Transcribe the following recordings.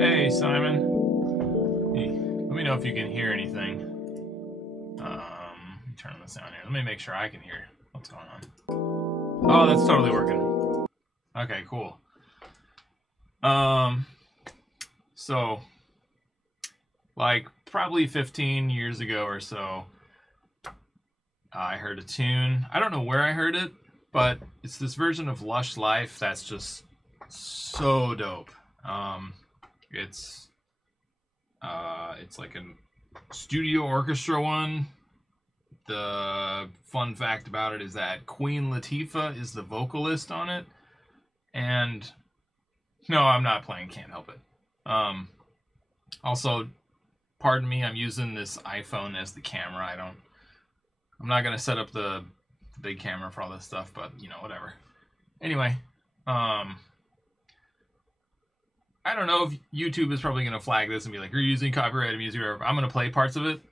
Hey, Simon. Hey, let me know if you can hear anything. Turn the sound here. Let me make sure I can hear what's going on. Oh, that's totally working. Okay, cool. So, like, probably 15 years ago or so, I heard a tune. I don't know where I heard it, but it's this version of Lush Life that's just so dope. It's like a studio orchestra one. The fun fact about it is that Queen Latifah is the vocalist on it. And no, I'm not playing Can't Help It. Also, pardon me, I'm using this iPhone as the camera. I'm not gonna set up the big camera for all this stuff, but you know, whatever. Anyway, I don't know if YouTube is probably gonna flag this and be like, you're using copyrighted music or whatever. I'm gonna play parts of it.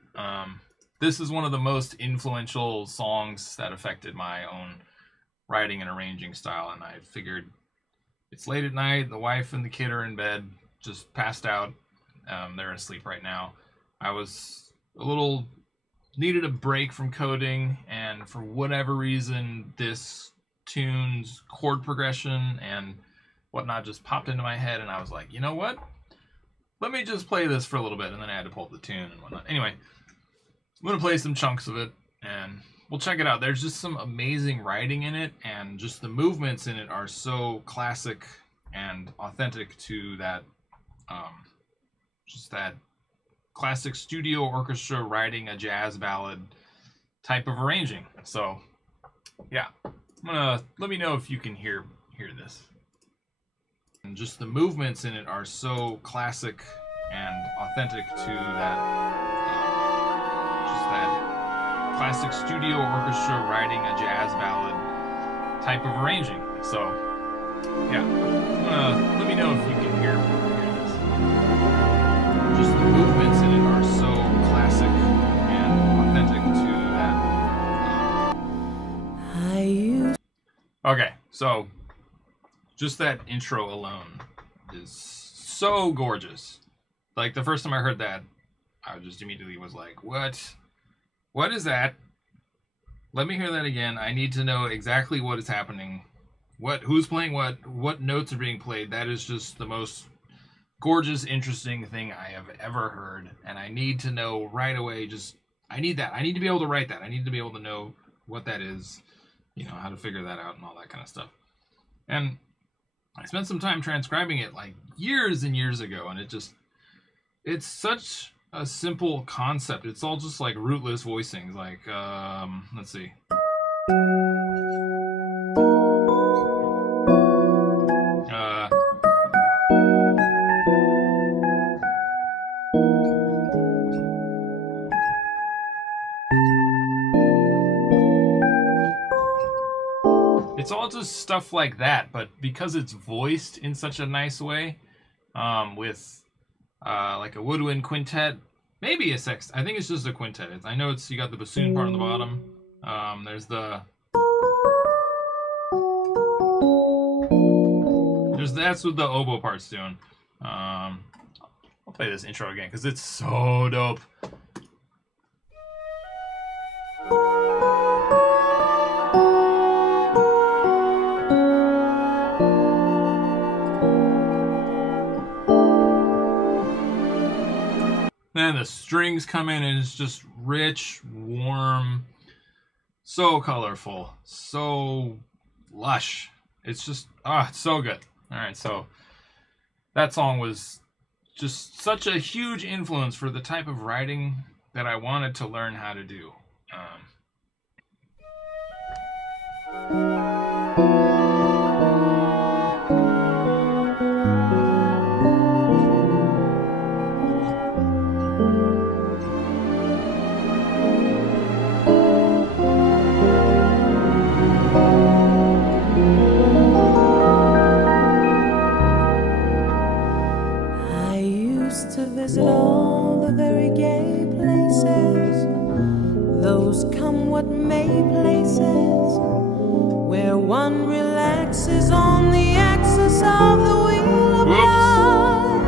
This is one of the most influential songs that affected my own writing and arranging style, and I figured it's late at night, the wife and the kid are in bed, just passed out. They're asleep right now. I was needed a break from coding, and for whatever reason, this tune's chord progression and whatnot just popped into my head, and I was like, you know what? Let me just play this for a little bit, and then I had to pull up the tune and whatnot. Anyway, I'm going to play some chunks of it, and we'll check it out. There's just some amazing writing in it, and just the movements in it are so classic and authentic to that, just that classic studio orchestra writing a jazz ballad type of arranging. So, yeah, let me know if you can hear this. And just the movements in it are so classic and authentic to that, just that classic studio orchestra writing a jazz ballad type of arranging. So, yeah, let me know if you can hear this. Just the movements in it are so classic and authentic to that. Okay, so just that intro alone is so gorgeous. Like, the first time I heard that, I just immediately was like, what? What is that? Let me hear that again. I need to know exactly what is happening. Who's playing what notes are being played. That is just the most gorgeous, interesting thing I have ever heard. And I need to know right away, I need that. I need to be able to write that. I need to be able to know what that is, you know, how to figure that out and all that kind of stuff. And I spent some time transcribing it like years and years ago, and it's such a simple concept. It's all just like rootless voicings. Like, let's see. It's all just stuff like that, but because it's voiced in such a nice way, with like a woodwind quintet, maybe a sextet. I think it's just a quintet. I know you got the bassoon part on the bottom. That's what the oboe part's doing. I'll play this intro again because it's so dope. Then the strings come in and it's just rich, warm, so colorful, so lush. It's just, it's so good. All right, so that song was just such a huge influence for the type of writing that I wanted to learn how to do. relaxes on the axis of the wheel of life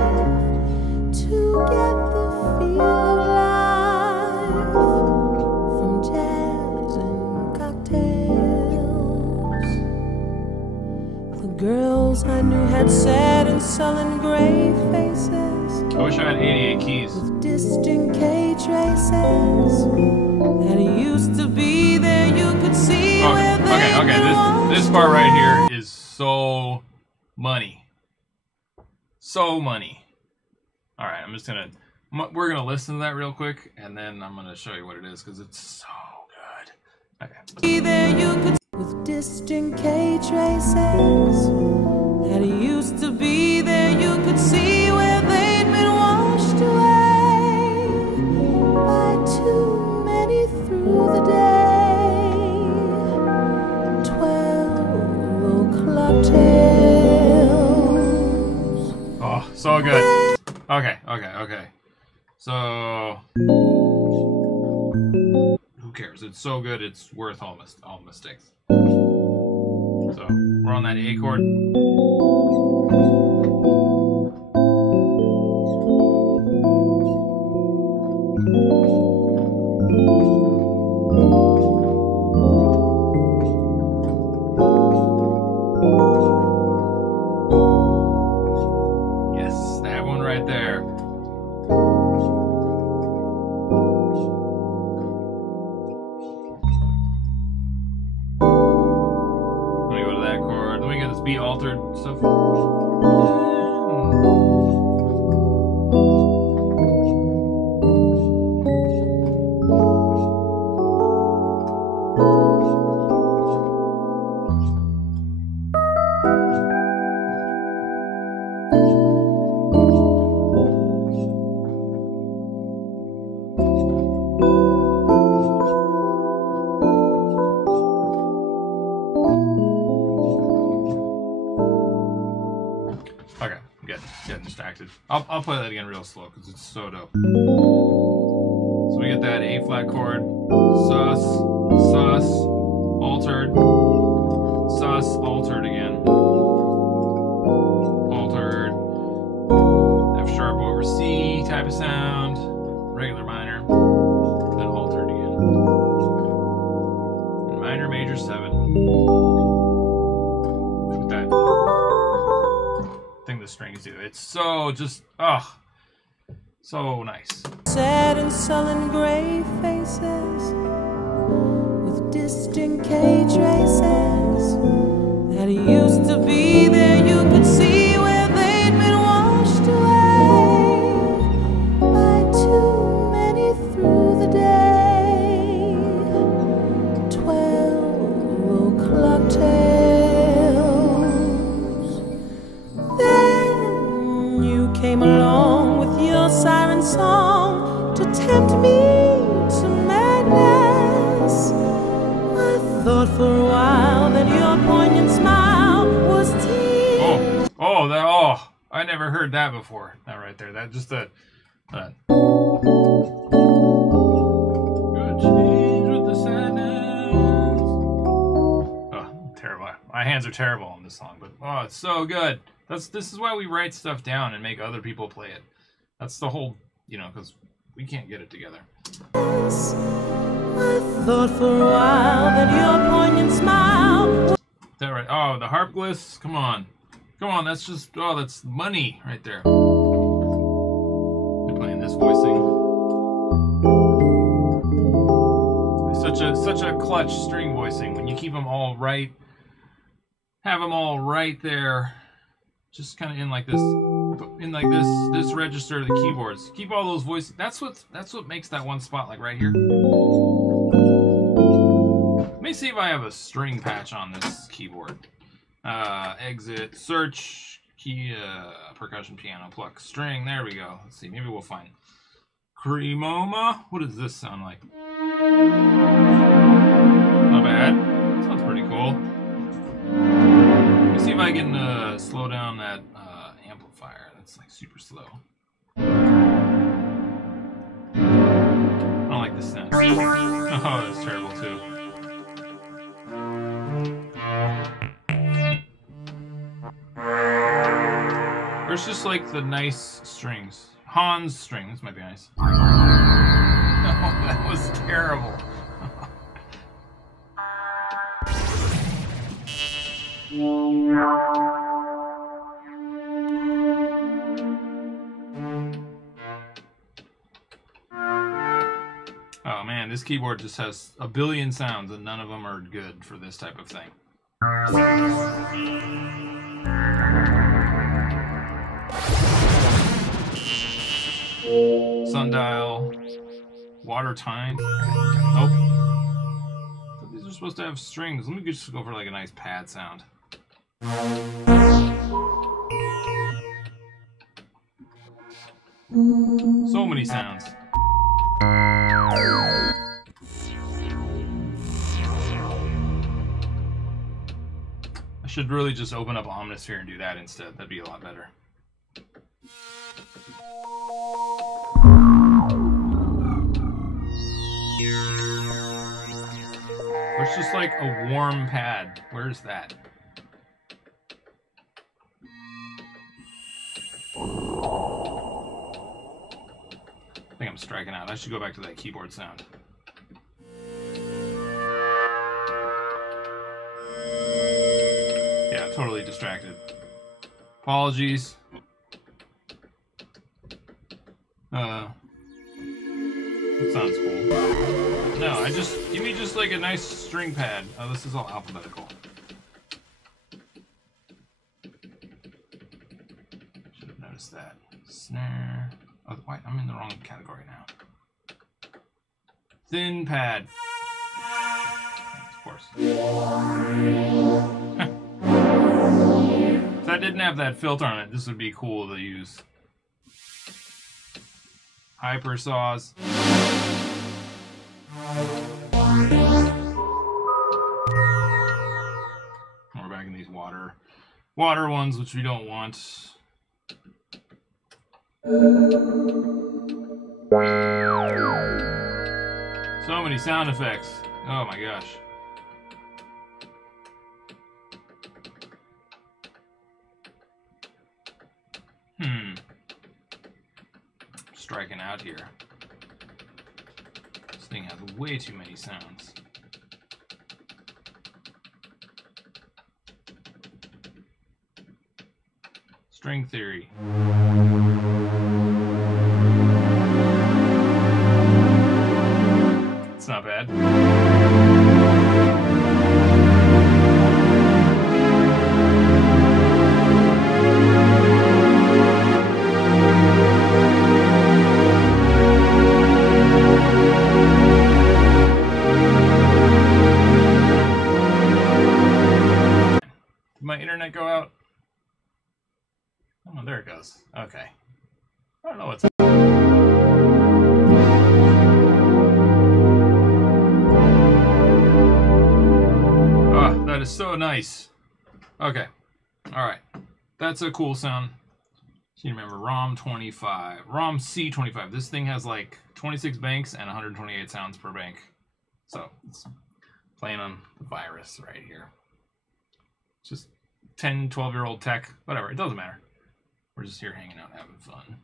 to get the feel of life from jazz and cocktails. The girls I knew had sad and sullen gray faces. I wish I had 88 keys. With distant K traces that used to be there, you could see where they okay. This part right here is so money. So money. All right, I'm just gonna. We're gonna listen to that real quick, and then I'm gonna show you what it is because it's so good. Okay. There you could, with distant K traces that used to be there, you could see where they'd been washed away by too many through the day. 12 o'clock tales. Oh, so good. Okay. So, who cares? It's so good. It's worth all mistakes. So we're on that A chord. Yes, that one right there. Be altered stuff. Okay, getting distracted. I'll play that again real slow because it's so dope. So we get that A flat chord, sus, altered, sus, altered again, altered, F sharp over C type of sound, regular minor, then altered again, and minor major 7. The strings do. It's so just so nice. Sad and sullen gray faces with distant K traces that used to be there, you could see where they'd been washed away by too many through the day. 12 o'clock tales. Then you came along with your siren song to tempt me to madness. I thought for a while that your poignant smile was tinged. I never heard that before. That right there. That just that. Good change with the sadness. Oh, terrible. My hands are terrible on this song, but it's so good. This is why we write stuff down and make other people play it. That's the whole, because we can't get it together. I thought for a while that your poignant smile. Is that right? Oh, the harp gliss. Come on, that's just that's money right there. They're playing this voicing. It's such a clutch string voicing when you keep them all right. Have them all right there. Just kind of in like this register of the keyboards. Keep all those voices. That's what makes that one spot like right here. Let me see if I have a string patch on this keyboard. Exit, search, key, percussion, piano, pluck, string. There we go. Let's see. Maybe we'll find Cremoma. What does this sound like? Not bad. Sounds pretty cool. Let me see if I can slow down that amplifier. That's like super slow. I don't like this sound. Oh, that's terrible too. Where's just like the nice strings? Hans strings might be nice. Oh, that was terrible. Oh man, this keyboard just has a billion sounds and none of them are good for this type of thing. Sundial, water time. Nope. But these are supposed to have strings. Let me just go for like a nice pad sound. So many sounds. I should really just open up Omnisphere and do that instead. That'd be a lot better. It's just like a warm pad. Where's that? I think I'm striking out. I should go back to that keyboard sound. Yeah, totally distracted. Apologies. That sounds cool. No, give me just like a nice string pad. Oh, this is all alphabetical. Should have noticed that. Snare. Oh, wait, I'm in the wrong category now. Thin pad. Of course. If that didn't have that filter on it, this would be cool to use. Hyper saws. We're back in these water ones, which we don't want. So many sound effects. Oh my gosh. Striking out here. This thing has way too many sounds. String theory. It's not bad. Did my internet go out? Oh, there it goes. Okay. I don't know what's... Oh, that is so nice. Okay. Alright. That's a cool sound. So you remember ROM 25. ROM C25. This thing has like 26 banks and 128 sounds per bank. So it's playing on the virus right here. Just 10, 12-year-old tech. Whatever. It doesn't matter. We're just here hanging out having fun.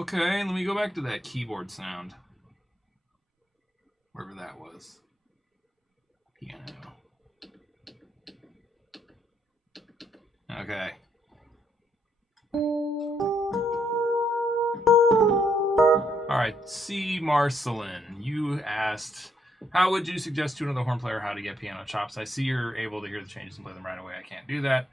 Okay, let me go back to that keyboard sound. Wherever that was. Piano. Okay. Alright, C. Marcelin, you asked, how would you suggest to another horn player how to get piano chops? I see you're able to hear the changes and play them right away. I can't do that.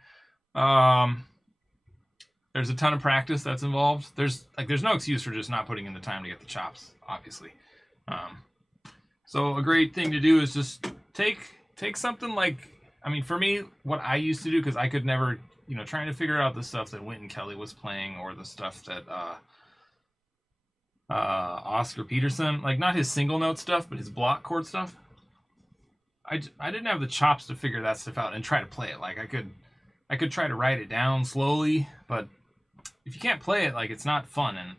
There's a ton of practice that's involved. There's no excuse for just not putting in the time to get the chops, obviously. So a great thing to do is just take something like, I mean, for me, what I used to do, because I could never, trying to figure out the stuff that Wynton Kelly was playing or the stuff that Oscar Peterson, like not his single note stuff, but his block chord stuff. I didn't have the chops to figure that stuff out and try to play it. Like I could try to write it down slowly, but if you can't play it, like it's not fun. And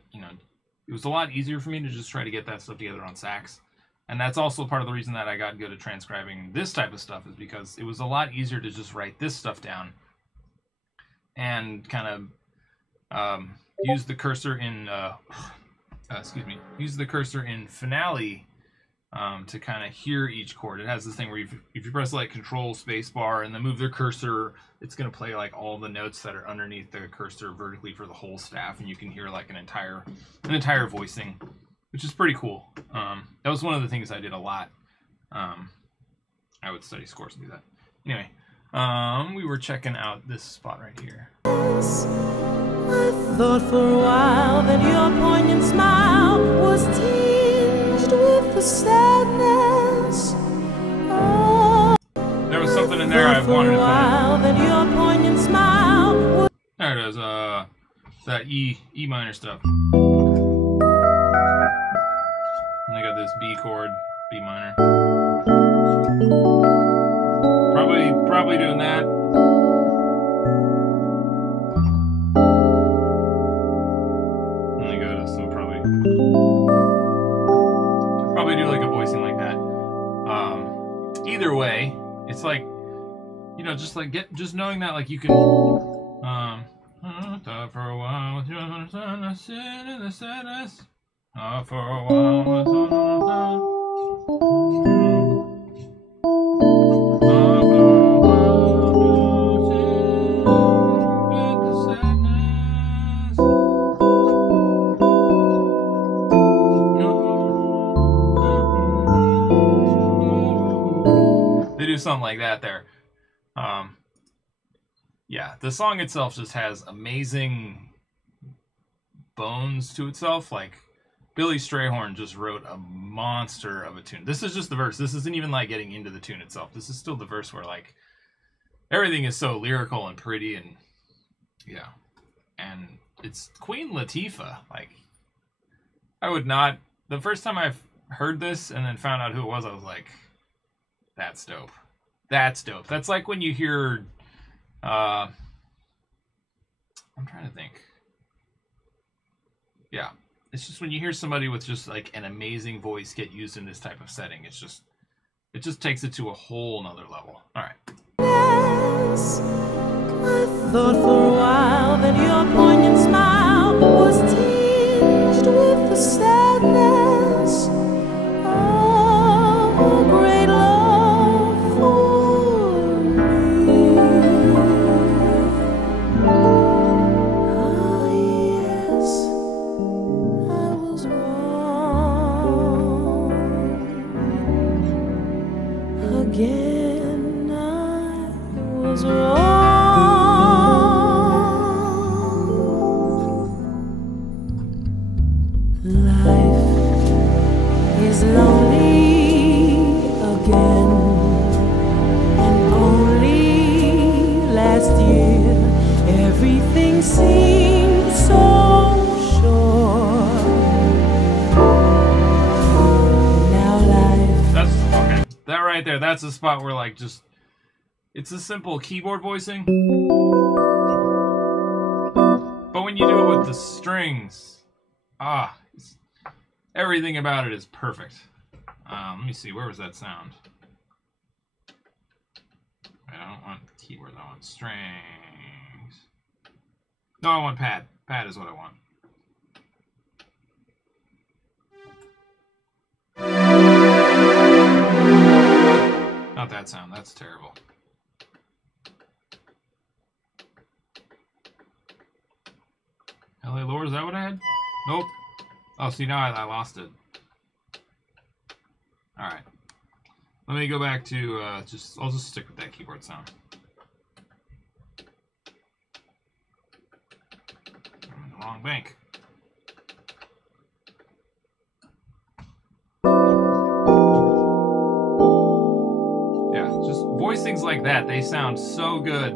it was a lot easier for me to just try to get that stuff together on sax. And that's also part of the reason that I got good at transcribing this type of stuff, is because it was a lot easier to just write this stuff down and kind of use the cursor in use the cursor in Finale to kind of hear each chord. It has this thing where if you press like Control Spacebar and then move the cursor, it's going to play like all the notes that are underneath the cursor vertically for the whole staff, and you can hear like an entire voicing, which is pretty cool. That was one of the things I did a lot. I would study scores and do that. Anyway, we were checking out this spot right here. I thought for a while that your poignant smile was tinged with the sadness. Oh, there was something in there I wanted to play. that your poignant smile was... There it is. That E minor stuff. And I got this B chord, B minor. Probably doing that. And I go to some probably do like a voicing like that. Either way, it's like, you know, just knowing that like you can for a while you understand the sin and the sadness. For a while they do something like that there. Yeah, the song itself just has amazing bones to itself. Like, Billy Strayhorn just wrote a monster of a tune. This is just the verse. This isn't even like getting into the tune itself. This is still the verse where like everything is so lyrical and pretty, and yeah. And it's Queen Latifah. Like, I would not, the first time I've heard this and then found out who it was, I was like, that's dope. That's dope. That's like when you hear I'm trying to think. Yeah. It's just when you hear somebody with just like an amazing voice get used in this type of setting, it just takes it to a whole nother level. All right. Yes, I thought for a while that your poignant smile was tinged with the sadness. Oh, great love for me. Ah, yes, I was wrong. Again, I was wrong. Life is lonely again, and only last year everything seemed so sure. Now life... That's okay. That right there, that's a spot where like just, it's a simple keyboard voicing. But when you do it with the strings, everything about it is perfect. Let me see, where was that sound? I don't want keyboards, I want strings. No, I want pad. Pad is what I want. Not that sound, that's terrible. LA Lord, is that what I had? Nope. Oh, see, now I lost it. Alright. Let me go back to, I'll just stick with that keyboard sound. I'm in the wrong bank. Yeah, just voicings like that, they sound so good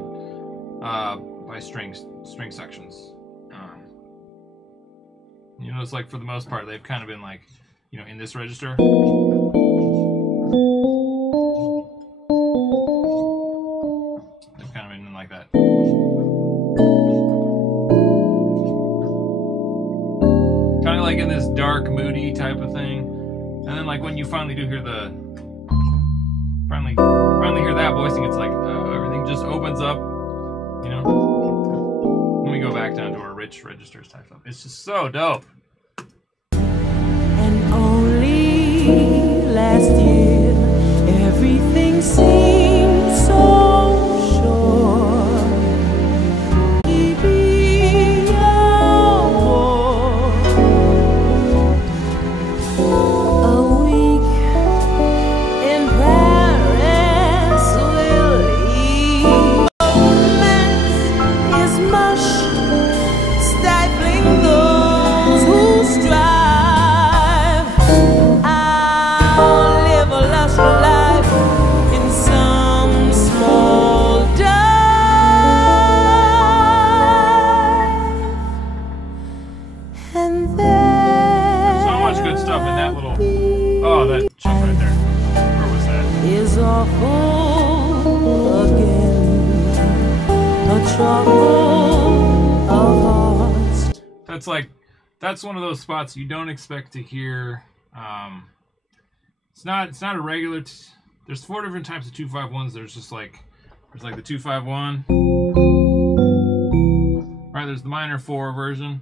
by string sections. You know, it's like for the most part, they've kind of been like, you know, in this register. They've kind of been like that. Kind of like in this dark, moody type of thing. And then like when you finally do hear the, finally hear that voicing, it's like everything just opens up, you know. Let me go back down to our rich registers type stuff. It's just so dope. And only last year, everything seemed so sure. Maybe a week in Paris will leave. Romance is mush, stifling those who strive. I'll live a lush life in some small dive, and there So much good stuff in that little. Oh, that chunk right there. Where was that? is awful again, a trouble of hearts. That's like, that's one of those spots you don't expect to hear. It's not a regular. There's 4 different types of 2-5-1s. There's like the 2-5-1. Right, there's the minor 4 version.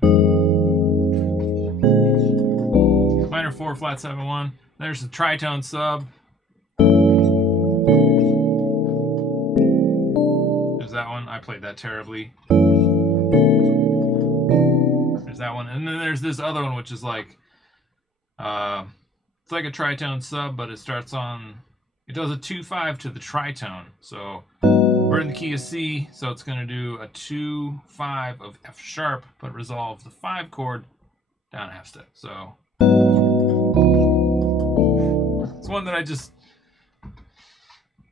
Minor 4 flat 7-1. There's the tritone sub. There's that one. I played that terribly. There's that one, and then there's this other one, which is like, it's like a tritone sub, but it starts on. It does a 2-5 to the tritone. So we're in the key of C, so it's going to do a 2-5 of F sharp, but resolve the 5 chord down a half step. So it's one that I just.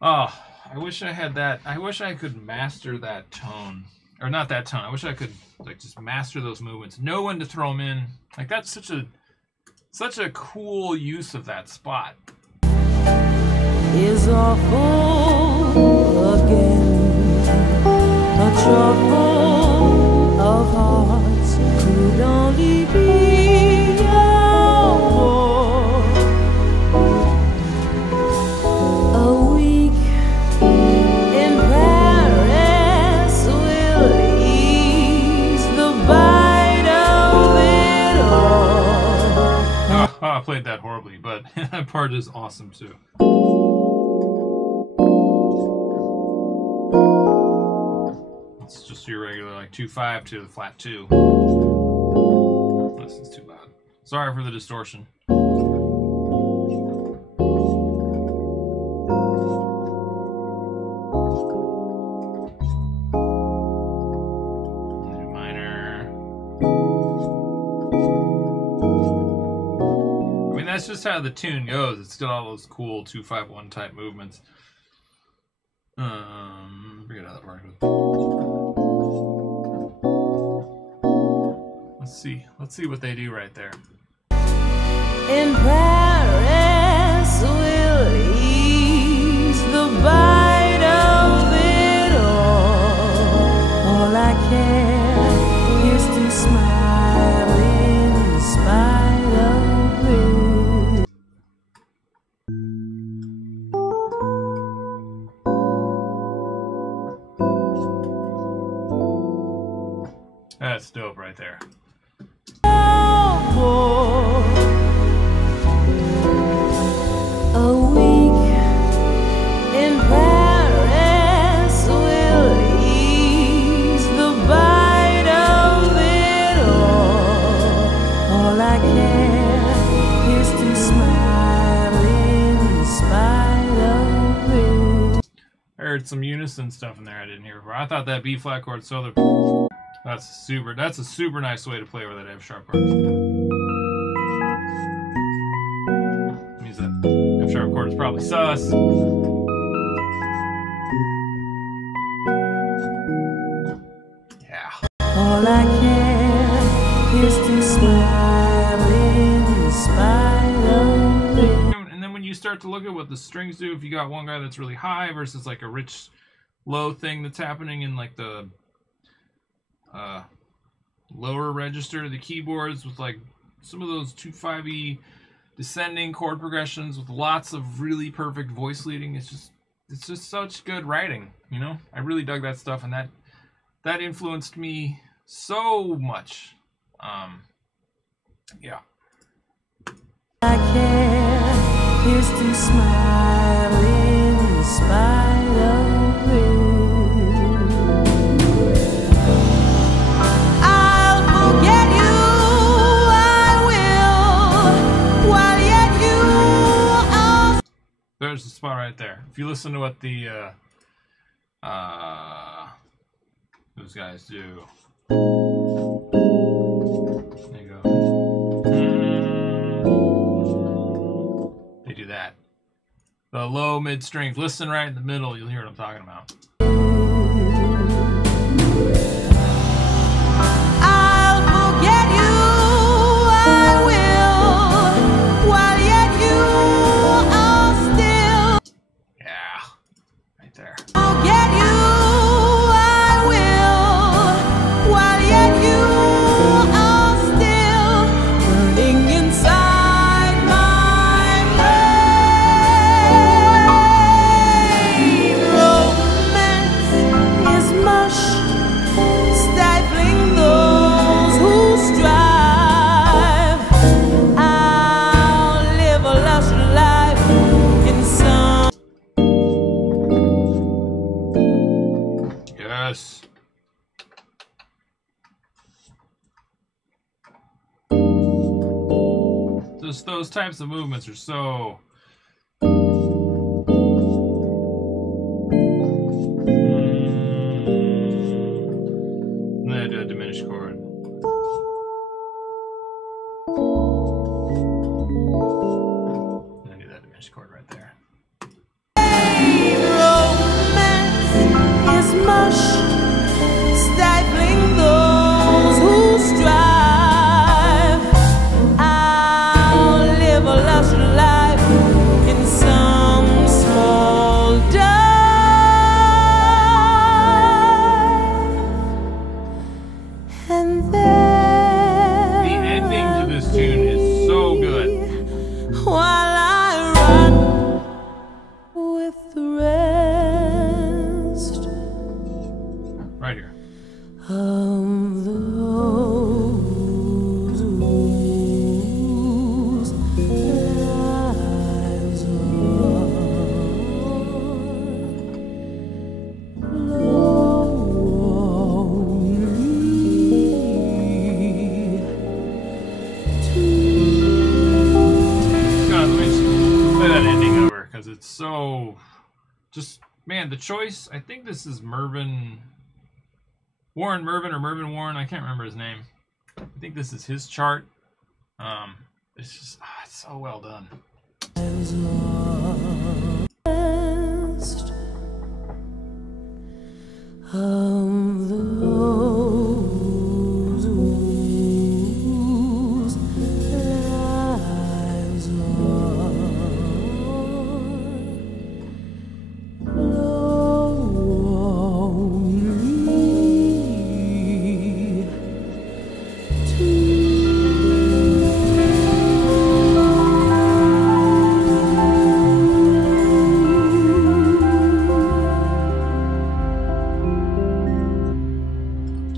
Oh, I wish I had that. I wish I could master that tone. Or not that tone. I wish I could like just master those movements. Know when to throw them in. Like that's such a cool use of that spot. Is awful again, a trouble of hearts could only be yours. A week in Paris will ease the bite of it all. Oh, I played that horribly, but that part is awesome too. It's just your regular like 2-5 to the flat 2. This is too loud. Sorry for the distortion. That's just how the tune goes. It's got all those cool 2-5-1 type movements. Forget how that part goes. Let's see what they do right there. In Paris will ease the bite of it all I care is to smile in spite of it. That's dope right there. A week in Paris will ease the bite of it all I care is to smile in spite of it. I heard some unison stuff in there I didn't hear before. I thought that B flat chord solo. That's a super nice way to play with that F sharp chord. Means that F sharp chord is probably sus. Yeah. All I care is to smile in spite of it. And then when you start to look at what the strings do, if you got one guy that's really high versus like a rich low thing that's happening in like the lower register of the keyboards with like some of those 2-5-y descending chord progressions with lots of really perfect voice leading. It's just such good writing, you know. I really dug that stuff, and that influenced me so much. Yeah. I care is to smile in spite of it. I'll forget you, I will, while yet you are. There's the spot right there. If you listen to what the those guys do. There you go. They do that. The low mid strings. Listen right in the middle. You'll hear what I'm talking about. I'll forget you, I will, while yet you are still. Yeah, right there. Forget you, I will, while yet you are still burning inside my brain. Romance is mush, stifling those who strive. I'll live a lush life in some. Yes. Just those types of movements are so. And then I do a diminished chord. And I do that diminished chord right there. Romance is mush, stifling those who strive. I'll live a lush life in some small dive, and then The ending to this tune is so good. while I run with the rest Right here. of those whose lives are God, let me just play that ending over because it's so. Just, man, the choice. I think this is Warren Mervyn or Mervyn Warren. I can't remember his name. I think this is his chart. It's just, it's so well done. lost of those whose lives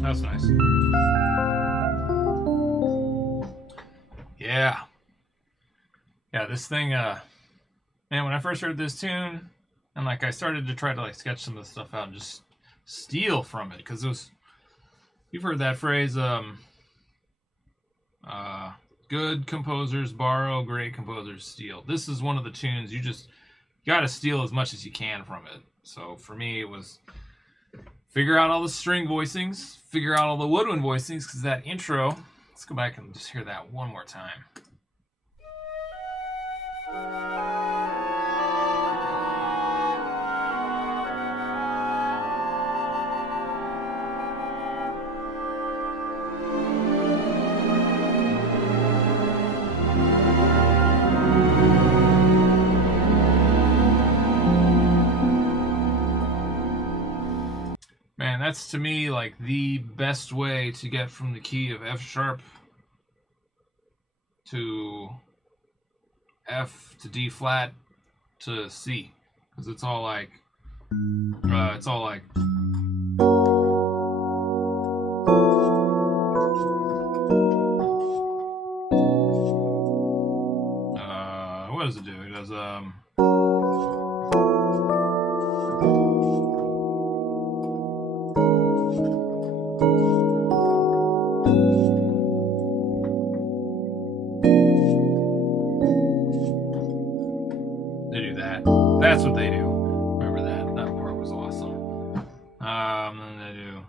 That's nice. Yeah. Yeah, this thing, man, when I first heard this tune, and like I started to try to like sketch some of the stuff out and just steal from it, because it was, you've heard that phrase, good composers borrow, great composers steal. This is one of the tunes you just got to steal as much as you can from it. So for me, it was figure out all the string voicings, figure out all the woodwind voicings, because that intro, let's go back and just hear that one more time. Man, that's to me like the best way to get from the key of F sharp to F to D flat to C, because it's all like They do that. That's what they do. Remember that. That part was awesome. Then they do.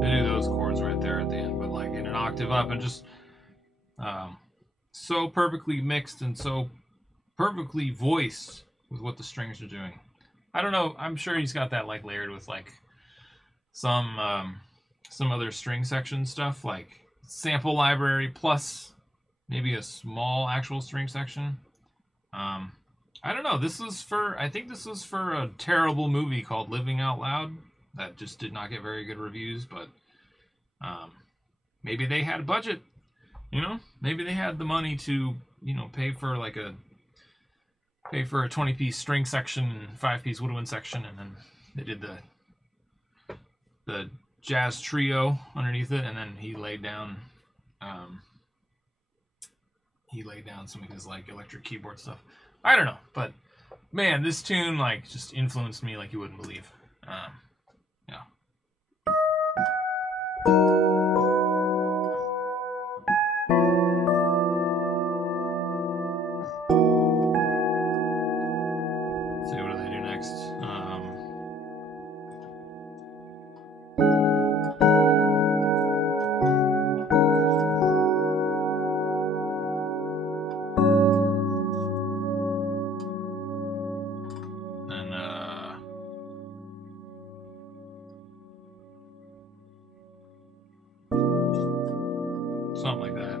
They do those chords right there at the end, but like in an octave up, and just so perfectly mixed and so perfectly voiced with what the strings are doing. I don't know. I'm sure he's got that like layered with like some other string section stuff, like sample library plus maybe a small actual string section. I don't know. I think this was for a terrible movie called Living Out Loud that just did not get very good reviews, but maybe they had a budget, you know? Maybe they had the money to, you know, pay for a 20-piece string section and 5-piece woodwind section, and then they did the jazz trio underneath it, and then he laid down some of his like electric keyboard stuff. I don't know, but man, this tune like just influenced me like you wouldn't believe. Yeah. Let's see, what do they do next? Something like that.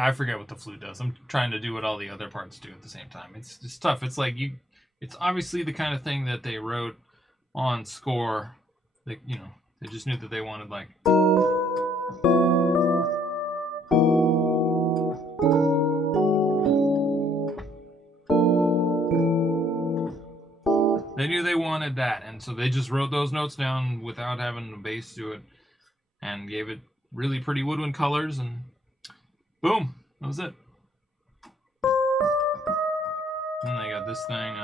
I forget what the flute does. I'm trying to do what all the other parts do at the same time. It's just tough. It's like it's obviously the kind of thing that they wrote on score. They, you know, they just knew that they wanted like. They knew they wanted that, and so they just wrote those notes down without having the bass do it, and gave it really pretty woodwind colors, and boom, that was it. And they got this thing.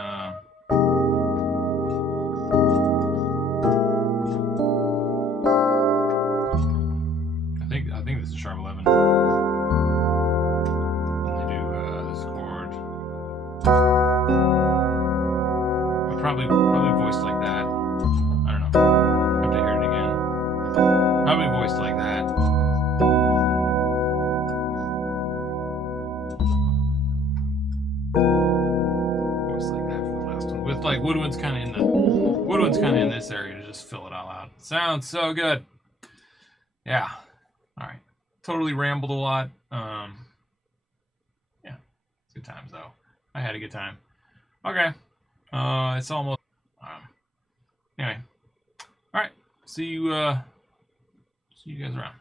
I think this is sharp 11. And they do this chord. Probably voiced like that. I don't know. I have to hear it again. Probably voiced like that. Voiced like that for the last one. With like woodwind's kind of in this area to just fill it all out. Sounds so good. Yeah. All right. Totally rambled a lot. Yeah. It's good times though. I had a good time. Okay. It's almost anyway. All right. See you guys around.